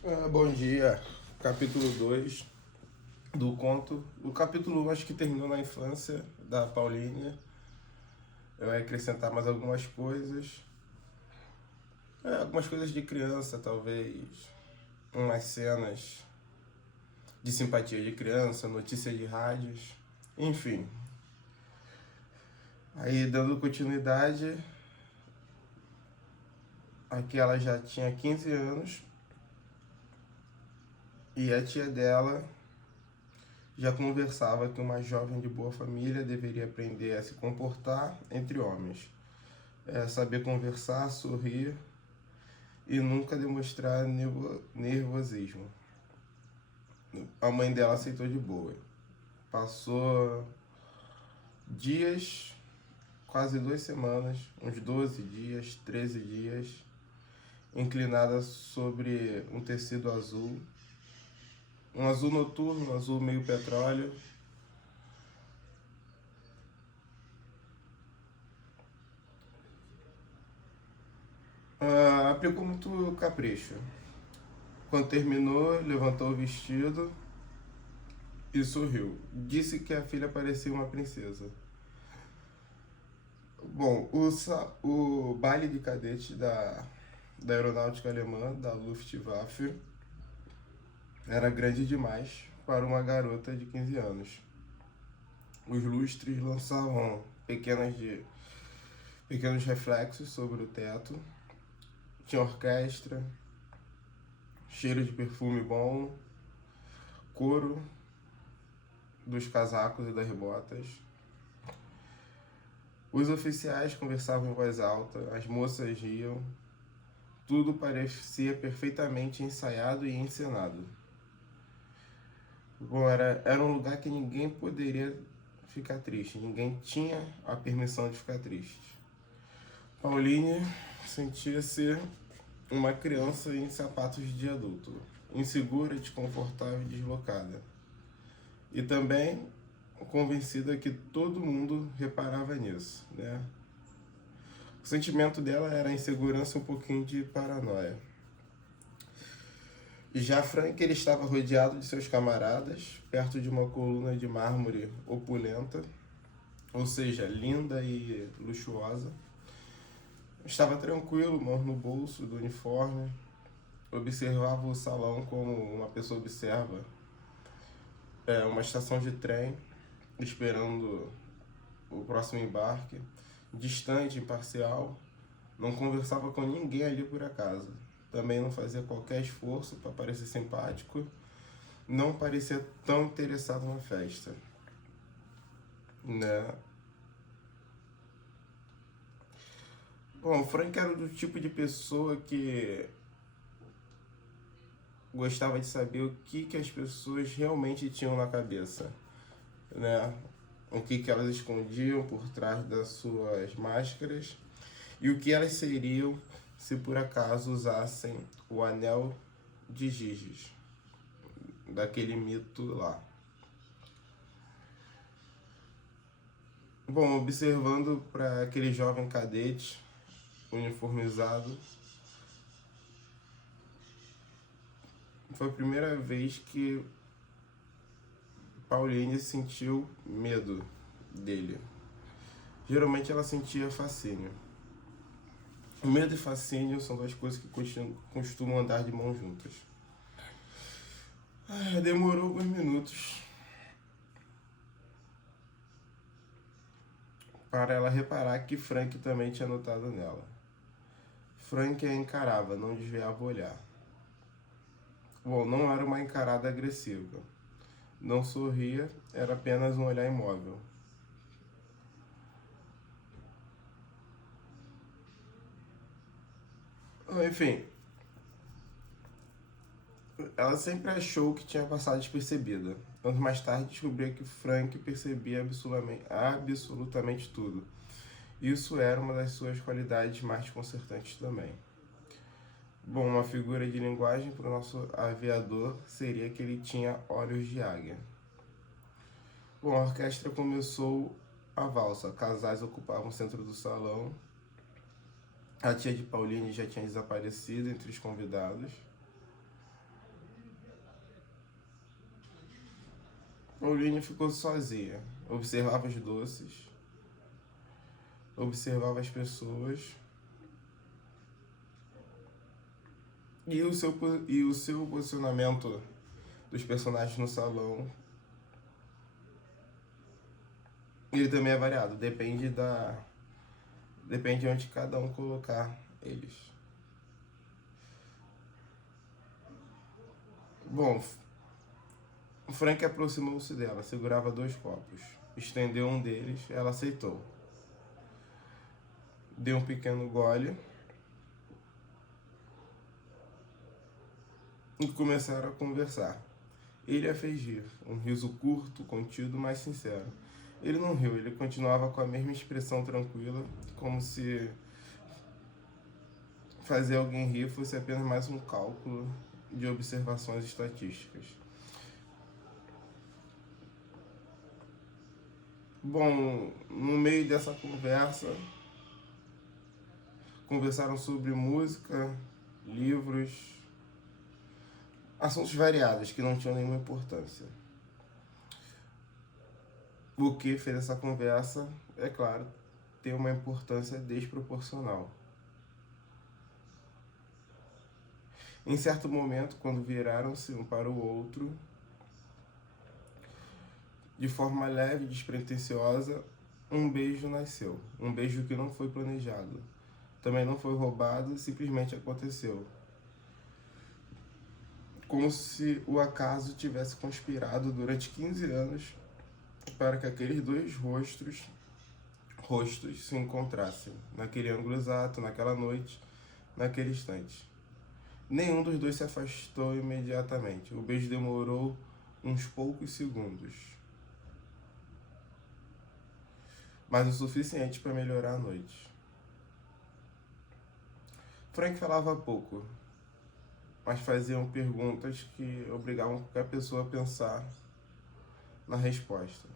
Bom dia, capítulo 2 do conto. O capítulo 1 acho que terminou na infância da Paulinha. Eu ia acrescentar mais algumas coisas. Algumas coisas de criança, talvez. Umas cenas de simpatia de criança, notícias de rádios. Enfim. Aí, dando continuidade, aqui ela já tinha 15 anos. E a tia dela já conversava que uma jovem de boa família deveria aprender a se comportar entre homens, saber conversar, sorrir e nunca demonstrar nervosismo. A mãe dela aceitou de boa. Passou dias, quase 2 semanas, uns 12 dias, 13 dias, inclinada sobre um tecido azul, um azul noturno, um azul meio petróleo. Aplicou muito capricho. Quando terminou, levantou o vestido e sorriu. Disse que a filha parecia uma princesa. Bom, o baile de cadete da aeronáutica alemã, da Luftwaffe, era grande demais para uma garota de 15 anos. Os lustres lançavam pequenos reflexos sobre o teto. Tinha orquestra, cheiro de perfume bom, couro dos casacos e das botas. Os oficiais conversavam em voz alta, as moças riam. Tudo parecia perfeitamente ensaiado e encenado. Bom, era um lugar que ninguém poderia ficar triste, ninguém tinha a permissão de ficar triste. Pauline sentia-se uma criança em sapatos de adulto, insegura, desconfortável e deslocada. E também convencida que todo mundo reparava nisso, né? O sentimento dela era insegurança e um pouquinho de paranoia. Já Frank, ele estava rodeado de seus camaradas, perto de uma coluna de mármore opulenta, ou seja, linda e luxuosa. Estava tranquilo, mãos no bolso do uniforme, observava o salão como uma pessoa observa uma estação de trem, esperando o próximo embarque, distante, imparcial, não conversava com ninguém ali por acaso. Também não fazia qualquer esforço para parecer simpático, não parecia tão interessado na festa, né? Bom, o Frank era do tipo de pessoa que gostava de saber o que as pessoas realmente tinham na cabeça, né? O que elas escondiam por trás das suas máscaras e o que elas seriam se por acaso usassem o anel de Giges, daquele mito lá. Bom, observando para aquele jovem cadete uniformizado, foi a primeira vez que Pauline sentiu medo dele. Geralmente ela sentia fascínio. Medo e fascínio são duas coisas que costumam andar de mãos juntas. Demorou alguns minutos para ela reparar que Frank também tinha notado nela. Frank a encarava, não desviava o olhar. Bom, não era uma encarada agressiva. Não sorria, era apenas um olhar imóvel. Enfim, ela sempre achou que tinha passado despercebida. Anos mais tarde descobriu que Frank percebia absolutamente tudo. Isso era uma das suas qualidades mais desconcertantes também. Bom, uma figura de linguagem para o nosso aviador seria que ele tinha olhos de águia. Bom, a orquestra começou a valsa. Casais ocupavam o centro do salão. A tia de Pauline já tinha desaparecido entre os convidados. Pauline ficou sozinha. Observava os doces, observava as pessoas e o seu posicionamento dos personagens no salão. Ele também é variado, depende de onde cada um colocar eles. Bom, Frank aproximou-se dela, segurava 2 copos. Estendeu um deles, ela aceitou. Deu um pequeno gole e começaram a conversar. Ele a fez rir, um riso curto, contido, mas sincero. Ele não riu, ele continuava com a mesma expressão tranquila, como se fazer alguém rir fosse apenas mais um cálculo de observações estatísticas. Bom, no meio dessa conversa, conversaram sobre música, livros, assuntos variados que não tinham nenhuma importância. O que fez essa conversa, é claro, ter uma importância desproporcional. Em certo momento, quando viraram-se um para o outro, de forma leve e despretensiosa, um beijo nasceu. Um beijo que não foi planejado. Também não foi roubado, simplesmente aconteceu. Como se o acaso tivesse conspirado durante 15 anos para que aqueles 2 rostos se encontrassem, naquele ângulo exato, naquela noite, naquele instante. Nenhum dos 2 se afastou imediatamente. O beijo demorou uns poucos segundos, mas o suficiente para melhorar a noite. Frank falava pouco, mas faziam perguntas que obrigavam qualquer pessoa a pensar na resposta.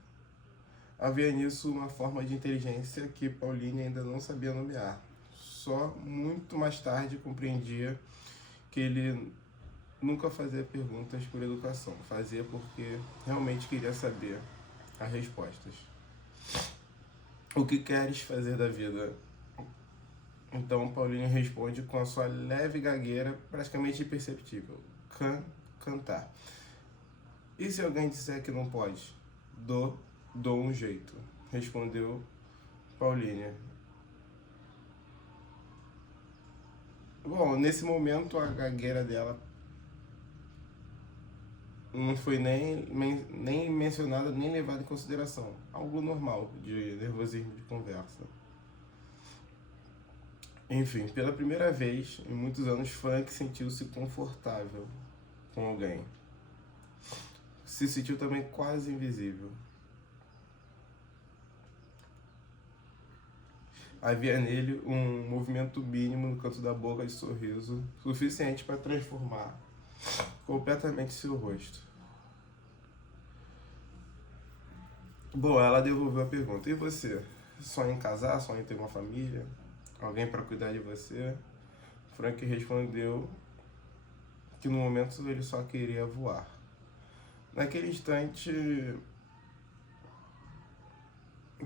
Havia nisso uma forma de inteligência que Pauline ainda não sabia nomear. Só muito mais tarde compreendia que ele nunca fazia perguntas por educação, fazia porque realmente queria saber as respostas. O que queres fazer da vida? Então Pauline responde com a sua leve gagueira, praticamente imperceptível. Cantar. E se alguém disser que não pode? Dou um jeito, respondeu Pauline. Bom, nesse momento a gagueira dela não foi nem mencionada, nem levada em consideração. Algo normal de nervosismo de conversa. Enfim, pela primeira vez em muitos anos, Frank sentiu-se confortável com alguém. Se sentiu também quase invisível. Havia nele um movimento mínimo no canto da boca de sorriso, suficiente para transformar completamente seu rosto. Bom, ela devolveu a pergunta. E você? Sonha em casar? Sonha em ter uma família? Alguém para cuidar de você? Frank respondeu que no momento ele só queria voar. Naquele instante,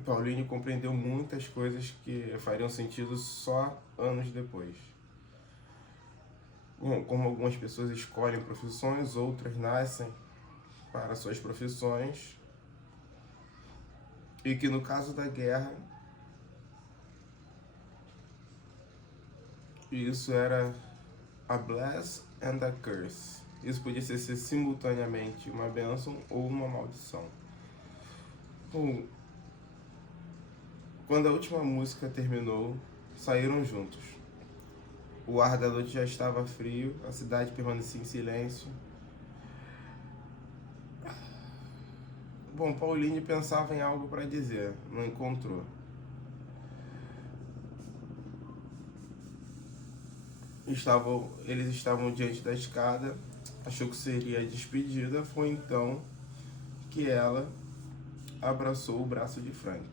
Pauline compreendeu muitas coisas que fariam sentido só anos depois. Bom, como algumas pessoas escolhem profissões, outras nascem para suas profissões, e que no caso da guerra, isso era a bless and a curse. Isso podia ser simultaneamente uma bênção ou uma maldição. Bom, quando a última música terminou, saíram juntos. O ar da noite já estava frio, a cidade permanecia em silêncio. Bom, Pauline pensava em algo para dizer, não encontrou. Eles estavam diante da escada, achou que seria a despedida, foi então que ela abraçou o braço de Frank.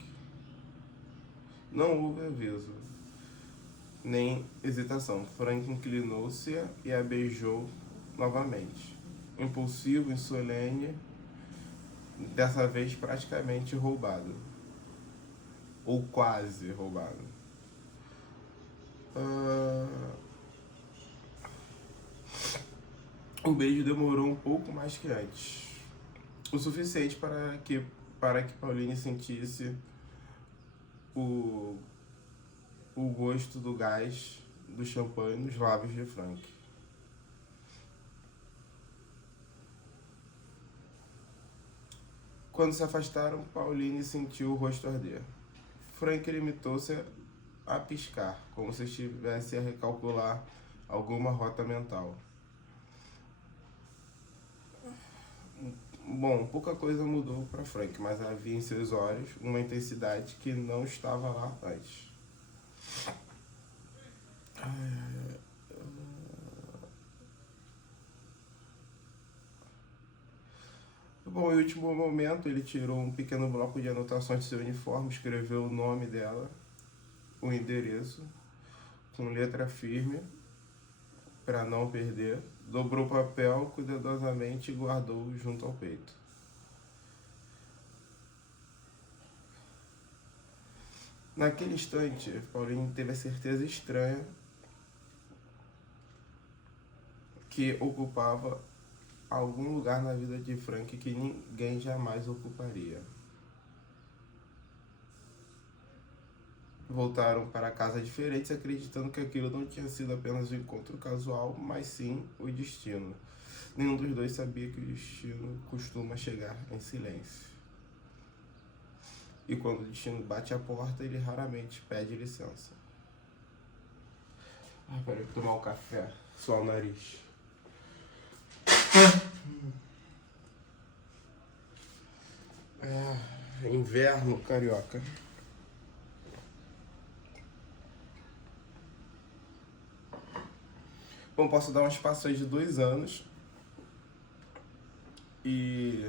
Não houve aviso, nem hesitação. Frank inclinou-se e a beijou novamente. Impulsivo, insolene, dessa vez praticamente roubado, ou quase roubado. O beijo demorou um pouco mais que antes, o suficiente para que Pauline sentisse o, o gosto do gás do champanhe nos lábios de Frank. Quando se afastaram, Pauline sentiu o rosto arder. Frank limitou-se a piscar, como se estivesse a recalcular alguma rota mental. Bom, pouca coisa mudou para Frank, mas havia em seus olhos uma intensidade que não estava lá antes. Bom, em último momento, ele tirou um pequeno bloco de anotações de seu uniforme, escreveu o nome dela, o endereço, com letra firme, para não perder, dobrou o papel cuidadosamente e guardou junto ao peito. Naquele instante, Pauline teve a certeza estranha que ocupava algum lugar na vida de Frank que ninguém jamais ocuparia. Voltaram para casas diferentes, acreditando que aquilo não tinha sido apenas um encontro casual, mas sim o destino. Nenhum dos dois sabia que o destino costuma chegar em silêncio. E quando o destino bate a porta, ele raramente pede licença. Peraí, vou tomar um café, suar o nariz. Inverno carioca. Bom, posso dar um espaço aí de 2 anos e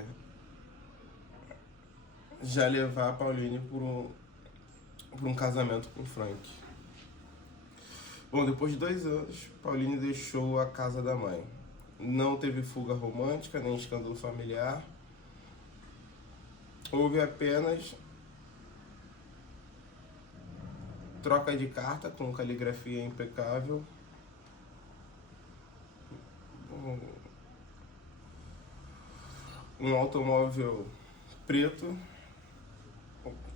já levar a Pauline por um casamento com o Frank. Bom, depois de 2 anos, Pauline deixou a casa da mãe. Não teve fuga romântica, nem escândalo familiar. Houve apenas troca de carta com caligrafia impecável, um automóvel preto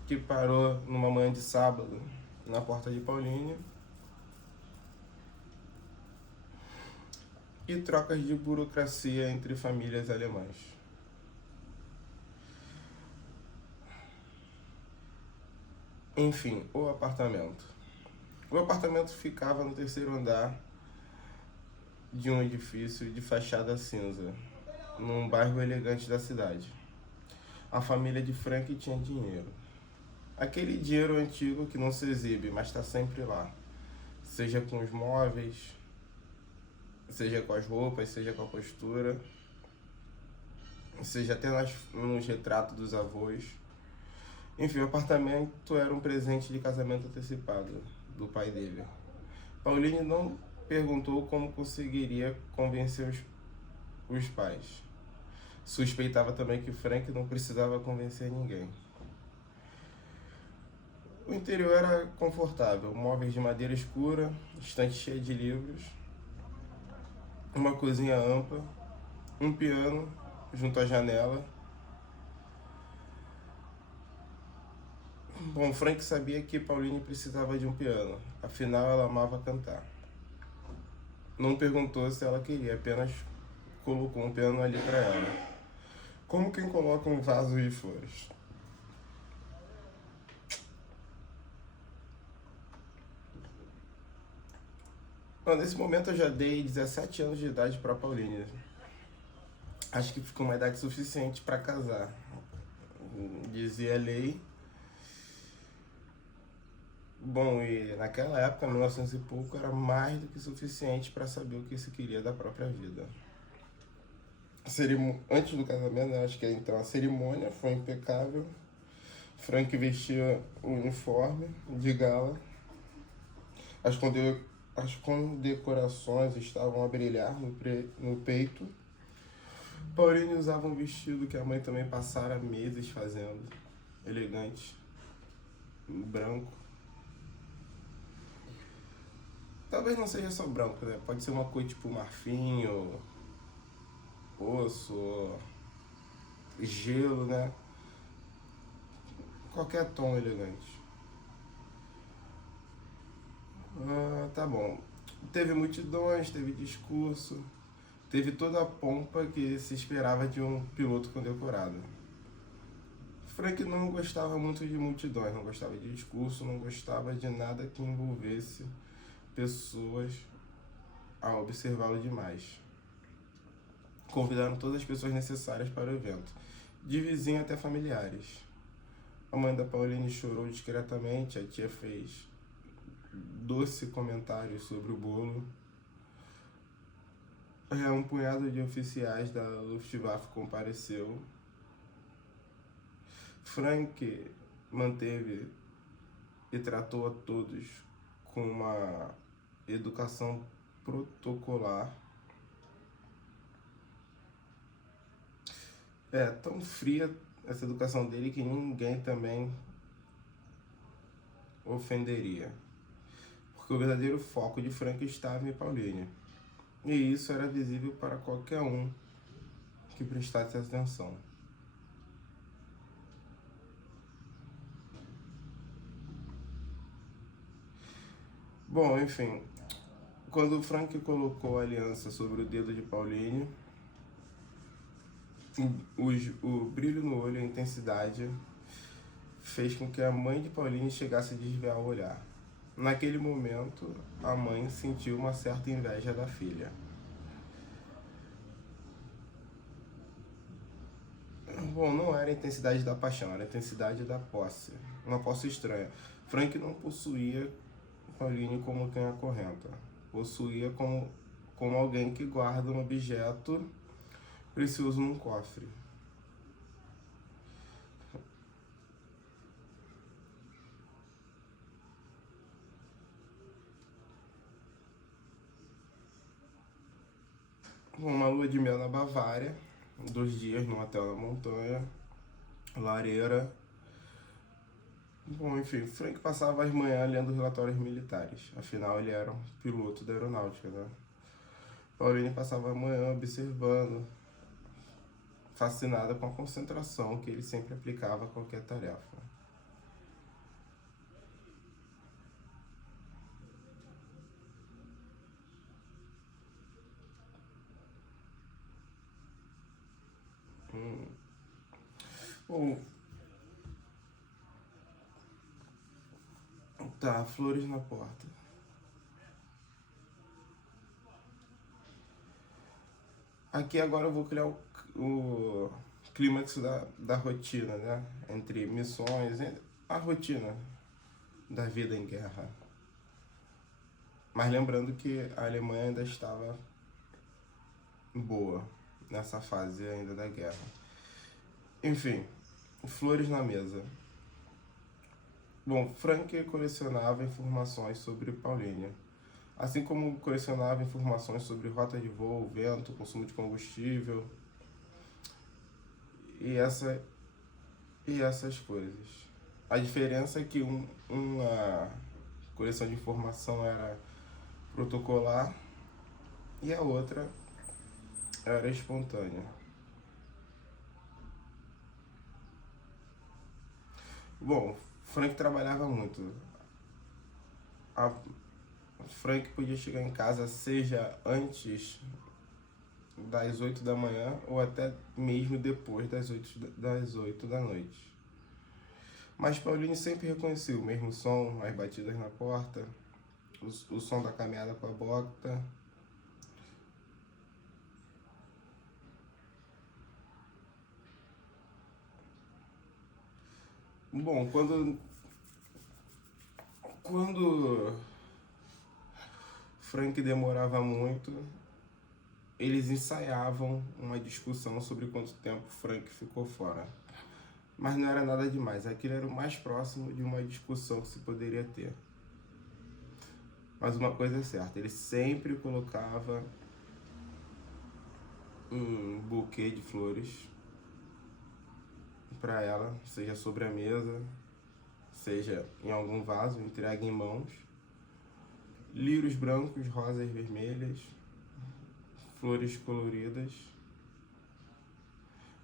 que parou numa manhã de sábado na porta de Pauline, e trocas de burocracia entre famílias alemãs. Enfim, o apartamento. O apartamento ficava no 3º andar de um edifício de fachada cinza, num bairro elegante da cidade. A família de Frank tinha dinheiro. Aquele dinheiro antigo que não se exibe, mas está sempre lá. Seja com os móveis, seja com as roupas, seja com a postura, seja até nos retratos dos avós. Enfim, o apartamento era um presente de casamento antecipado do pai dele. Pauline não perguntou como conseguiria convencer os pais. Suspeitava também que Frank não precisava convencer ninguém. O interior era confortável, móveis de madeira escura, estante cheia de livros, uma cozinha ampla, um piano junto à janela. Bom, Frank sabia que Pauline precisava de um piano, afinal ela amava cantar. Não perguntou se ela queria, apenas colocou um piano ali para ela. Como quem coloca um vaso de flores. Bom, nesse momento eu já dei 17 anos de idade para Pauline. Acho que ficou uma idade suficiente para casar. Dizia a lei. Bom, e naquela época, 1900 e pouco, era mais do que suficiente para saber o que se queria da própria vida. Antes do casamento, né, acho que então a cerimônia foi impecável. Frank vestia o uniforme de gala. As condecorações estavam a brilhar no peito. Pauline usava um vestido que a mãe também passara meses fazendo, elegante, branco. Talvez não seja só branco, né? Pode ser uma cor tipo marfim, ou osso, ou gelo, né? Qualquer tom elegante. Tá bom. Teve multidões, teve discurso, teve toda a pompa que se esperava de um piloto condecorado. Frank não gostava muito de multidões, não gostava de discurso, não gostava de nada que envolvesse pessoas a observá-lo demais. Convidaram todas as pessoas necessárias para o evento, de vizinhos até familiares. A mãe da Pauline chorou discretamente, a tia fez doce comentários sobre o bolo. Um punhado de oficiais da Luftwaffe compareceu. Frank manteve e tratou a todos com uma educação protocolar. Tão fria essa educação dele que ninguém também ofenderia. Porque o verdadeiro foco de Frank estava em Pauline. E isso era visível para qualquer um que prestasse atenção. Bom, enfim, quando Frank colocou a aliança sobre o dedo de Pauline, o brilho no olho e a intensidade fez com que a mãe de Pauline chegasse a desviar o olhar. Naquele momento, a mãe sentiu uma certa inveja da filha. Bom, não era a intensidade da paixão, era a intensidade da posse. Uma posse estranha. Frank não possuía Pauline como quem acorrenta. Possuía como alguém que guarda um objeto precioso num cofre. Uma lua de mel na Bavária, 2 dias num hotel na montanha, lareira. Bom, enfim, Frank passava as manhãs lendo relatórios militares, afinal ele era um piloto da aeronáutica, né? Pauline passava a manhã observando, fascinada com a concentração que ele sempre aplicava a qualquer tarefa. Bom, tá, flores na porta. Aqui agora eu vou criar o clímax da rotina, né? Entre missões, a rotina da vida em guerra. Mas lembrando que a Alemanha ainda estava boa nessa fase ainda da guerra. Enfim, flores na mesa. Bom, Frank colecionava informações sobre Pauline, assim como colecionava informações sobre rota de voo, vento, consumo de combustível e essas coisas. A diferença é que uma coleção de informação era protocolar e a outra era espontânea. Bom, Frank trabalhava muito. Frank podia chegar em casa seja antes das 8 da manhã ou até mesmo depois das 8 da noite. Mas Pauline sempre reconheceu o mesmo som, as batidas na porta, o som da caminhada com a bota. Bom, quando Frank demorava muito, eles ensaiavam uma discussão sobre quanto tempo Frank ficou fora. Mas não era nada demais, aquilo era o mais próximo de uma discussão que se poderia ter. Mas uma coisa é certa, ele sempre colocava um buquê de flores para ela, seja sobre a mesa, seja em algum vaso, entregue em mãos. Lírios brancos, rosas vermelhas, flores coloridas,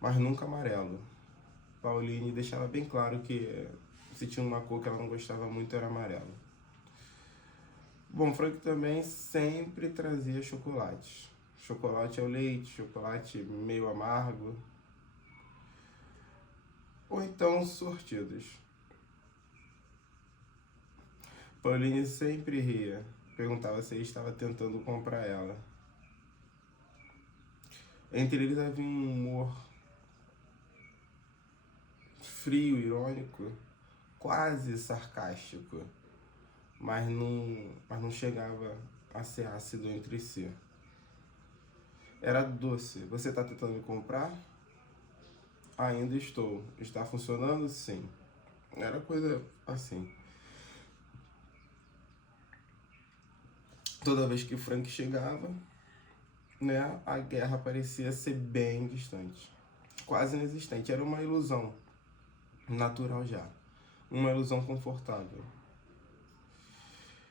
mas nunca amarelo. Pauline deixava bem claro que se tinha uma cor que ela não gostava muito era amarelo. Bom, Frank também sempre trazia chocolates. Chocolate ao leite, chocolate meio amargo, ou então sortidos. Pauline sempre ria, perguntava se ele estava tentando comprar ela. Entre eles havia um humor frio, irônico, quase sarcástico, mas não chegava a ser ácido entre si. Era doce. Você está tentando me comprar? Ainda estou. Está funcionando? Sim. Era coisa assim. Toda vez que Frank chegava, né, a guerra parecia ser bem distante, quase inexistente. Era uma ilusão natural já, uma ilusão confortável.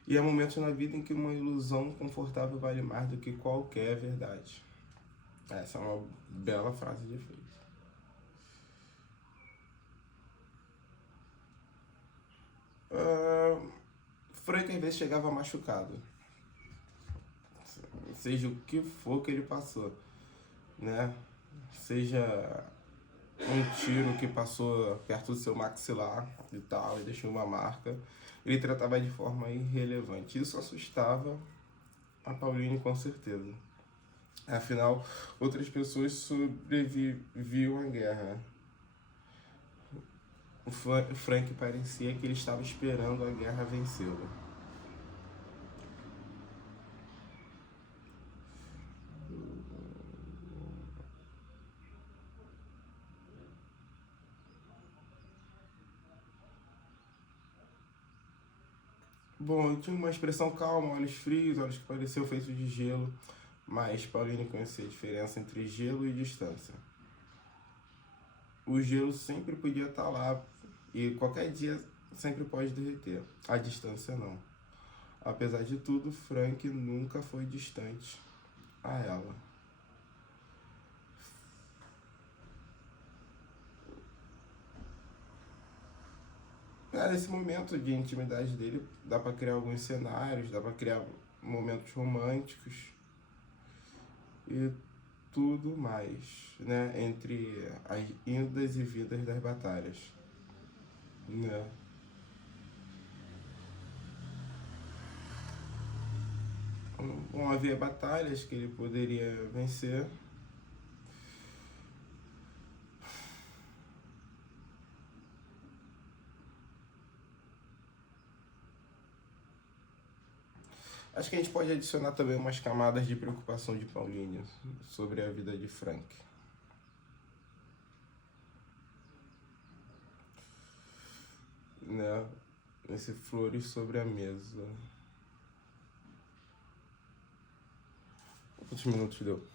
E há momentos na vida em que uma ilusão confortável vale mais do que qualquer verdade. Essa é uma bela frase de efeito. Frank às vezes chegava machucado, seja o que for que ele passou, né? Seja um tiro que passou perto do seu maxilar e tal, e deixou uma marca, ele tratava de forma irrelevante. Isso assustava a Pauline com certeza. Afinal, outras pessoas sobreviviam à guerra. O Frank parecia que ele estava esperando a guerra vencê-lo. Bom, tinha uma expressão calma, olhos frios, olhos que pareciam feitos de gelo, mas Pauline conhecia a diferença entre gelo e distância. O gelo sempre podia estar lá e qualquer dia sempre pode derreter. A distância não. Apesar de tudo, Frank nunca foi distante a ela. Nesse momento de intimidade dele, dá para criar alguns cenários, dá para criar momentos românticos e tudo mais, né? Entre as indas e vindas das batalhas, né? Bom, havia batalhas que ele poderia vencer. Acho que a gente pode adicionar também umas camadas de preocupação de Pauline sobre a vida de Frank. Né? Esse flores sobre a mesa. Quantos minutos deu?